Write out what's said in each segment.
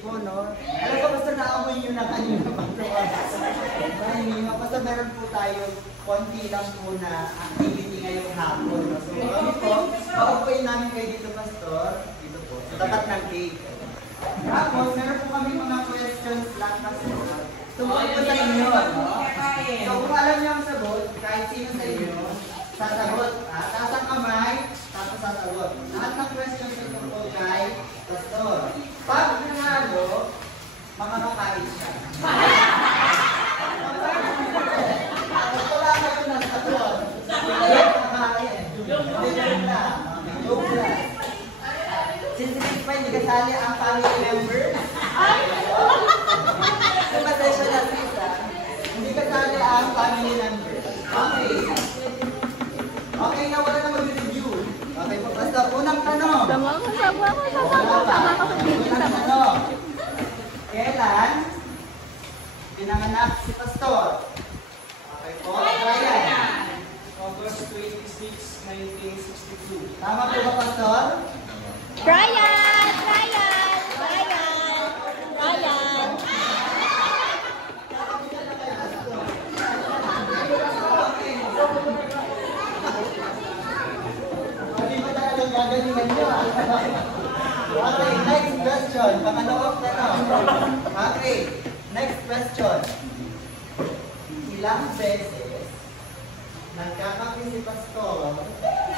po, no? Alam ko, basta naamoy nyo na kanina pa. Basta meron po tayo, konti lang po na activity ngayong hapon, no? So, kami po, paupuin namin kayo dito, Pastor. Dito po, sa tapat ng cake. Tapos, meron po kami mga questions lang kasi tungkol po sa inyo, no? So, kung alam niyo ang sagot, kahit sino sa inyo, sasagot. Taas ang kamay, tapos sasagot. Lahat ng questions ay tungkol kay Pastor. Pag nanalo, makakakain siya. Pag wala kayo ng sagot, makakain. Joke lang. Since hindi kasali ang family member, pasensya na sisa, hindi kasali ang family member. Okay. Okay na, wala na mag-review. Okay po, basta unang tanong. Sama ko sa video. Unang tanong. Kailan pinanganak si Pastor? Okay po, Brian. August 26, 1962. Tama po ba, Pastor? Brian! Gagalingan nyo. Okay, next question. Pangalawang tanong. Okay, next question. Ilang beses nagkakape si Pastor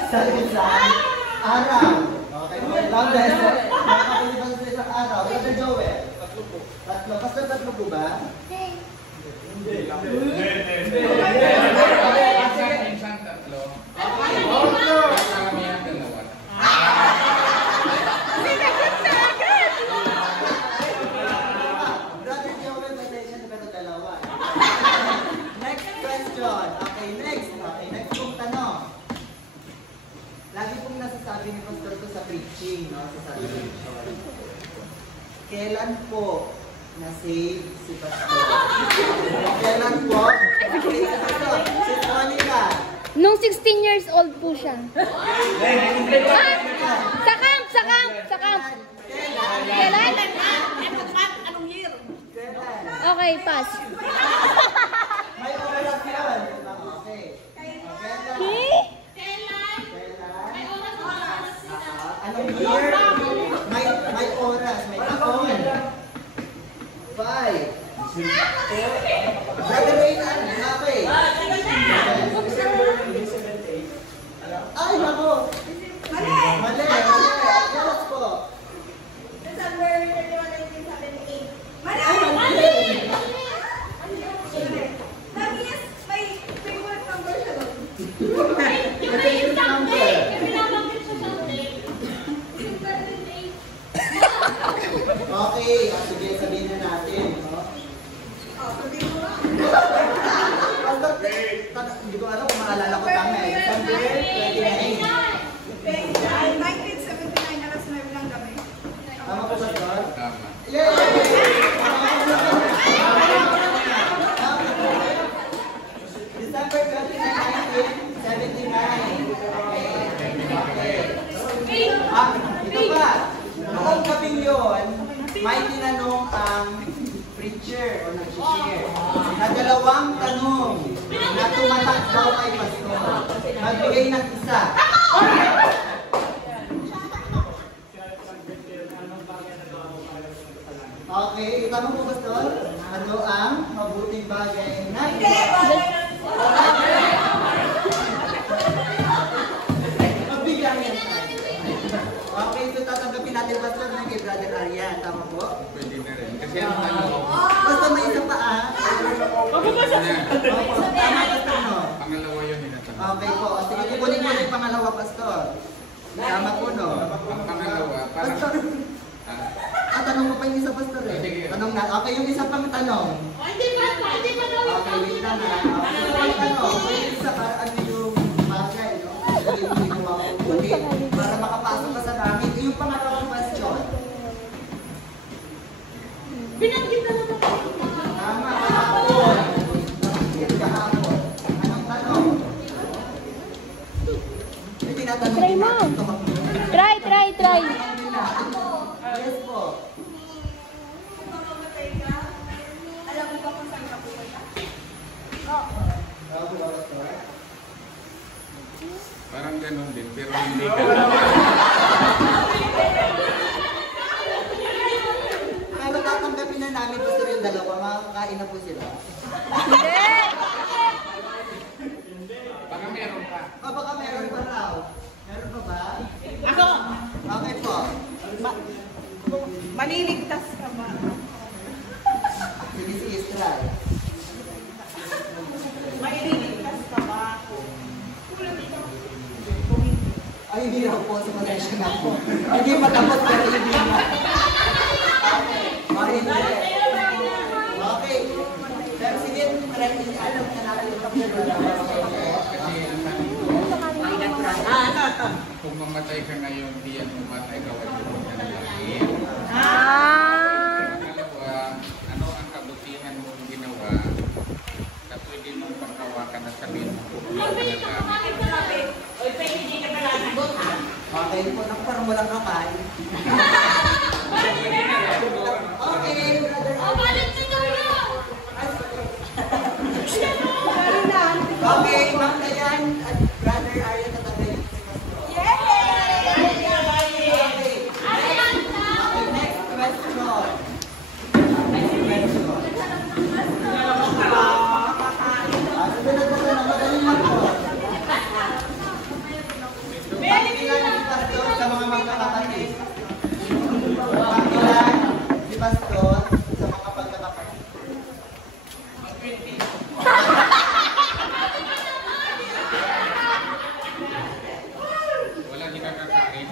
sa isang araw? Okay, ilang beses nagkakape si Pastor sa isang araw? Pastor Joel? Tatlo. Pastor, tatlo po ba? Hindi. Minsan tatlo. Brother Joel, pasensya na pero dalawa. Next question. Okay, next pong tanong. Lagi pong nasasabi ni Pastor ko sa preaching, no? Sa celebration. Kailan po na-save si Pastor? Kailan po? Okay, si Pastor. Si Monica. Nung 16 years old po siya. Sa camp. Kailan? Anong year? Kailan? Okay, pass. May oras yun. Okay. Kailan? Anong year? May oras, may taon. 5. Brother Wayne, okay. Ay, nako. Mali. Yes po. December 31, 1978. Ay, mali. Yes, may favorite number siya doon. Favorite number. Okay, sige, sabihin na natin. No? Hindi ko alam kung maalala ko tama eh. December 29. 1979, alas 9 lang kami. Tama po ba, Sir? Tama. Yay! December 29, 1979. Okay. Ito pa. Noong gabing yun, may tinanong ang preacher o nag-share na dalawang tanong na tumatak daw kay Pastor. Magbigay ng isa. Okay, itanong po, Pastor. Ano ang mabuting bagay na magbigay yan. Okay, so tatanggapin natin, Pastor, na kay Brother Arian. Tama po? Pwede na rin. Kasi ang ano, Basta may isa pa ano yan, Opo, tama, Pastor, no? pangalawa yun inatanong. Okay po. Sige, kukunin mo na yung pangalawa, Pastor. Tama po, no? Ang pangalawa, parang, Pastor, tanong mo pa yung isa, Pastor, eh. Sige. Tanong na. Okay, yung isa pang tanong. Hindi pa Okay, wait lang ha. Okay, yung tanong. Yung isa, para ano yung bagay, no? Yung ginawa ko ulit. Para makapasok ka sa namin. Yung pangalawang question. Binanggit na naman ako. Tama, kahapon. Kahapon. Anong tanong? May tinatanong Try mo. natin. Try. Yes po. Parang ganun din, pero hindi ganun. Pero tatanggapin na namin gusto yung dalawa, makakain na po sila. Hindi. Baka meron pa. O baka meron pa raw. Meron pa ba? Ako, Okay po. maliligtas ka ba? Sige, sige, try. Maliligtas ka ba ako? Ay, hindi raw po. Sumasensya na po. Hindi matapos pero hindi na. Okay. Hindi. Okay. Pero sige, alam na natin yung kapatid. Kasi ang tanong ko, kung mamatay ka ngayon, di yan mamatay ka wala mo ka na langit. Ah. Pangalawa, ano ang kabutihan mong ginawa na pwede mong panghawakan na sabihin mo kung ano ka na langit. Okay po, naku, parang walang kakay. Okay, brother. Okay, Ma'am Dayan at Brother Arya tatagayin si Pastor. Okay. Okay, next question. Sunod po na, magaling lang po. Pagkilan si Pastor sa mga magkakapatid. Pagkilan si Pastor sa mga pagkakapatid. Wala di ka kakain.